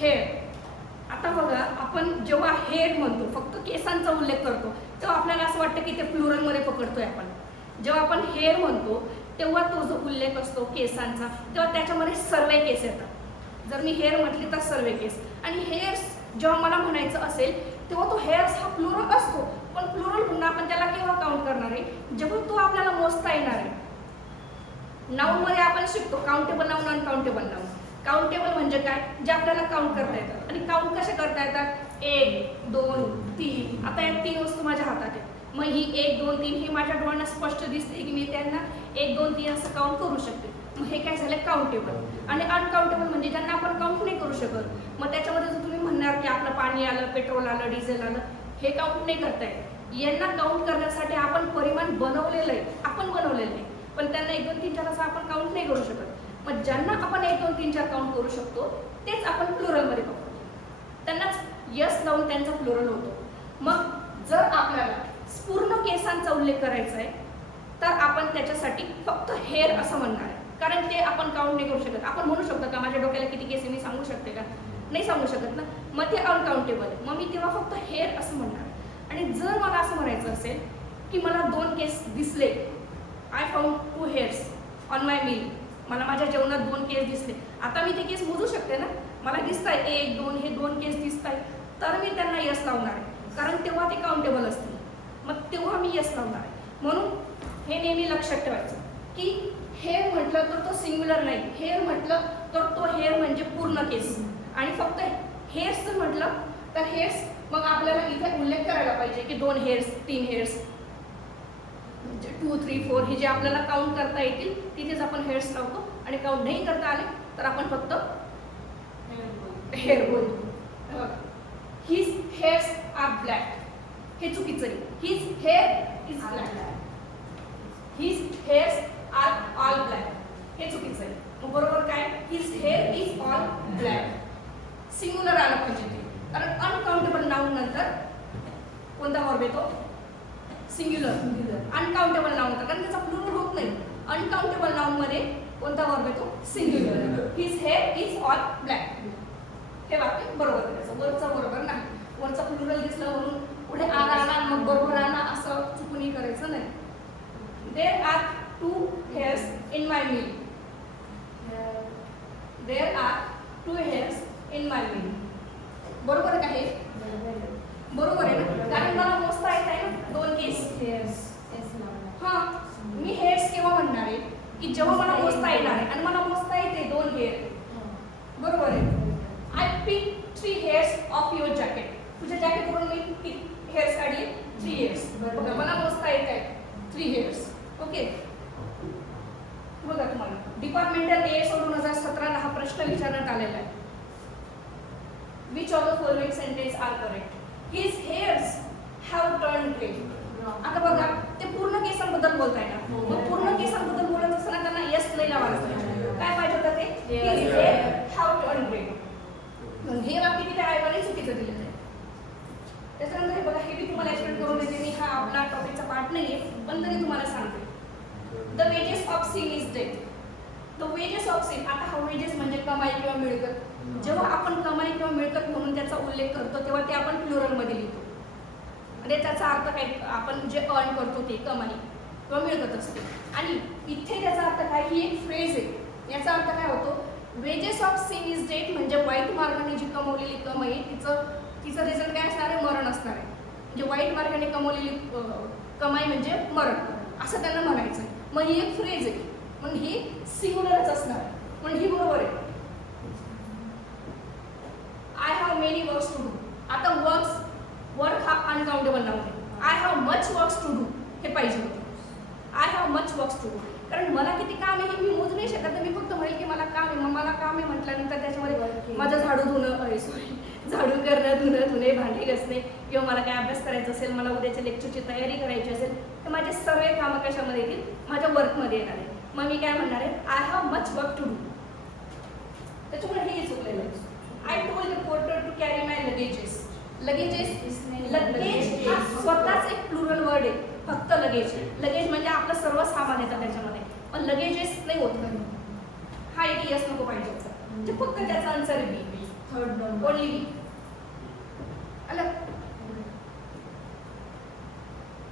Hair. आता बघा, आपण जेव्हा हेअर म्हणतो, फक्त केसांचा उल्लेख करतो, तेव्हा आपल्याला असं वाटतं की ते प्लुरलमध्ये पकडतोय आपण. जेव्हा आपण हेअर म्हणतो तेव्हा तो जो उल्लेख असतो केसांचा, तेव्हा त्याच्यामध्ये सर्व केस येतात. जर मी हेअर म्हटली तर सर्व केस. आणि हेअर्स जेव्हा मला म्हणायचं असेल तेव्हा तो हेअर्स हा प्लुरल असतो, पण प्लुरल पुन्हा आपण त्याला केव्हा काउंट करणार आहे, जेव्हा तो आपल्याला मोजता येणार आहे. नाऊनमध्ये आपण शिकतो countable noun, uncountable noun. Countable म्हणजे काय, जे आपल्याला काउंट करता येतात. आणि काउंट कसे करता येतात, 1 2 3. आता या 3 वस्तू माझ्या हातात आहेत, मग ही 1 2 3 हे माझ्या डोळ्यांना स्पष्ट दिसते की मी त्यांना 1 2 3 असं काउंट करू शकते. मग हे काय झालं काउंटेबल. आणि अनकाउंटेबल म्हणजे ज्यांना आपण काउंट नाही करू शकत. मग त्याच्यामध्ये जर तुम्ही म्हणणार की आपलं पाणी आलं, पेट्रोल आलं, डिझेल आलं, हे काउंट नाही करता येत. यांना काउंट करण्यासाठी आपण परिमाण बनवलेलं आहे, आपण बनवलेलं आहे, पण त्यांना 1 2 3 4 असं आपण काउंट नाही करू शकत. मग ज्यांना आपण 1 2 3 4 काउंट करू शकतो तेच आपण प्लुरलमध्ये पकडतो, त्यांनाच यस लावून त्यांचा प्लुरल होतो. मग जर आपल्याला पूर्ण केसांचा उल्लेख करायचा आहे तर आपण त्याच्यासाठी फक्त हेअर असं म्हणणार आहे, कारण ते आपण काउंट नाही करू शकत. आपण म्हणू शकतो का माझ्या डोक्याला किती केस आहे मी सांगू शकते का, नाही सांगू शकत ना, मग ते अनकाउंटेबल आहे. मग मी तेव्हा फक्त हेअर असं म्हणणार. आणि जर मला असं म्हणायचं असेल की मला 2 केस दिसले, I found 2 hairs on my meal, मला माझ्या जेवणात 2 केस दिसले, आता मी ते केस मोजू शकते ना, मला दिसत आहे 1 2 हे 2 केस दिसत आहे, तर मी त्यांना यस लावणार आहे, कारण तेव्हा ते काउंटेबल असतील. मग तेव्हा मी यस लावणार आहे. म्हणून हे नेहमी लक्षात ठेवायचं की हेअर म्हटलं तर तो सिंग्युलर नाही, हेअर म्हटलं तर तो हेअर म्हणजे पूर्ण केस. आणि फक्त हेअर्स जर म्हटलं तर हेअर्स मग आपल्याला इथे उल्लेख करायला पाहिजे की 2 हेअर्स 3 हेअर्स 2 3 4 हे जे आपल्याला काउंट करता येतील तिथेच आपण हेअर्स लावतो. आणि काउंट नाही करता आले तर आपण फक्त हेअर बोलतो. हिज हेअर्स आर ब्लॅक, हे चुकीचं आहे. His hair is black, his hairs are all black, हे चुकीचं आहे. मग बरोबर काय, his hair is all black. Singular आलं पाहिजे ते, कारण अनकाउंटेबल नाऊन नंतर कोणता वर्ब येतो, सिंग्युलर. अनकाउंटेबल नाऊन होतं कारण त्याचा प्लुरल होत नाही. अनकाउंटेबल नाऊन मध्ये कोणता वर्ब येतो, singular. His hair is all black, हे वाक्य बरोबर करायचं. वरचं बरोबर नाही, वरचं प्लुरल दिसलं म्हणून पुढे आला आला मग बरोबर आला असं चुकूनही करायचं नाही. There are 2 hairs in my meal, there are 2 hairs in my meal. बरोबर आहे का हे, बरोबर आहे ना, कारण मला मोजता येत आहे ना 2 केस. हां, मी हेअर्स केव्हा म्हणणार आहे की जेव्हा मला मोजता येणार आहे, आणि मला मोजता येते 2 हेअर. बरोबर आहे. I pick 3 hairs of your jacket, तुझ्या जॅकेटवरून मी किती हेअर्स काढले, 3 हेअर्स. बघा मला मोजता येत आहे 3 हेअर्स. ओके, बघा तुम्हाला डिपार्टमेंटल ASO 2017 हा प्रश्न विचारण्यात आलेला आहे. Which of the following sentence are correct. His hairs have turn grey. आता बघा ते पूर्ण केसांबद्दल बोलताय ना, मग पूर्ण केसांबद्दल बोलत असताना त्यांना यस नाही लावायला पाहिजे. काय पाहिजे होतं ते, his hair have turn grey. हे वाक्य तिथे आईवाने चुकीचं दिलेलं आहे. त्याच्यानंतर हे बघा, हे मी तुम्हाला एक्सप्लेन करून देते. मी हा आपला टॉपिकचा पार्ट नाही आहे, पण तरी तुम्हाला सांगते. The wedges of sin is death. The wedges of sin, आता हा वेजेस म्हणजे कमाई किंवा मिळकत. जेव्हा आपण कमाई किंवा मिळकत म्हणून त्याचा उल्लेख करतो तेव्हा ते आपण प्लुरलमध्ये लिहितो. आणि त्याचा अर्थ काय, आपण जे अर्न करतो ते कमाई किंवा मिळकत असते. आणि इथे त्याचा अर्थ काय, ही एक फ्रेज आहे. याचा अर्थ काय होतो, wedges of sin is death म्हणजे वाईट मार्गाने जी कमवलेली कमाई, तिचं रिझल्ट काय असणार आहे, मरण असणार आहे. म्हणजे वाईट मार्गाने कमवलेली कमाई म्हणजे मरण, असं त्यांना म्हणायचं आहे. मग ही एक फ्रेज आहे, पण ही सिंग्युलरच असणार आहे, पण ही बरोबर आहे. I have many works to do. आता वर्क हा अनकाउंटेबल नाऊन आहे. I have much works to do हे पाहिजे होतं. I have much works to do, कारण मला किती काम आहे हे मी मोजू नाही शकत. मी फक्त म्हणेल की मला काम आहे, मग मला काम आहे म्हटल्यानंतर त्याच्यामध्ये माझं झाडू झाडू करणं, धुणे, भांडी घासणे, किंवा मला काय अभ्यास करायचा असेल, मला उद्याच्या लेक्चरची तयारी करायची असेल, तर माझे सर्व कामं कशामध्ये येतील, माझ्या वर्कमध्ये येणार आहे. मग मी काय म्हणणार आहे, I have much work to do. त्याच्यामुळे हे चुकलेलं आहे. I told the porter to carry my luggages. Luggage हा स्वतःच एक प्लुरल वर्ड आहे, फक्त लगेज. लगेज म्हणजे आपलं सर्व सामान येतं त्याच्यामध्ये, पण लगेजेस नाही होत. हा एक यस नको पाहिजे होता, म्हणजे फक्त त्याचा आन्सर बी. थर्ड कोण लिहिली?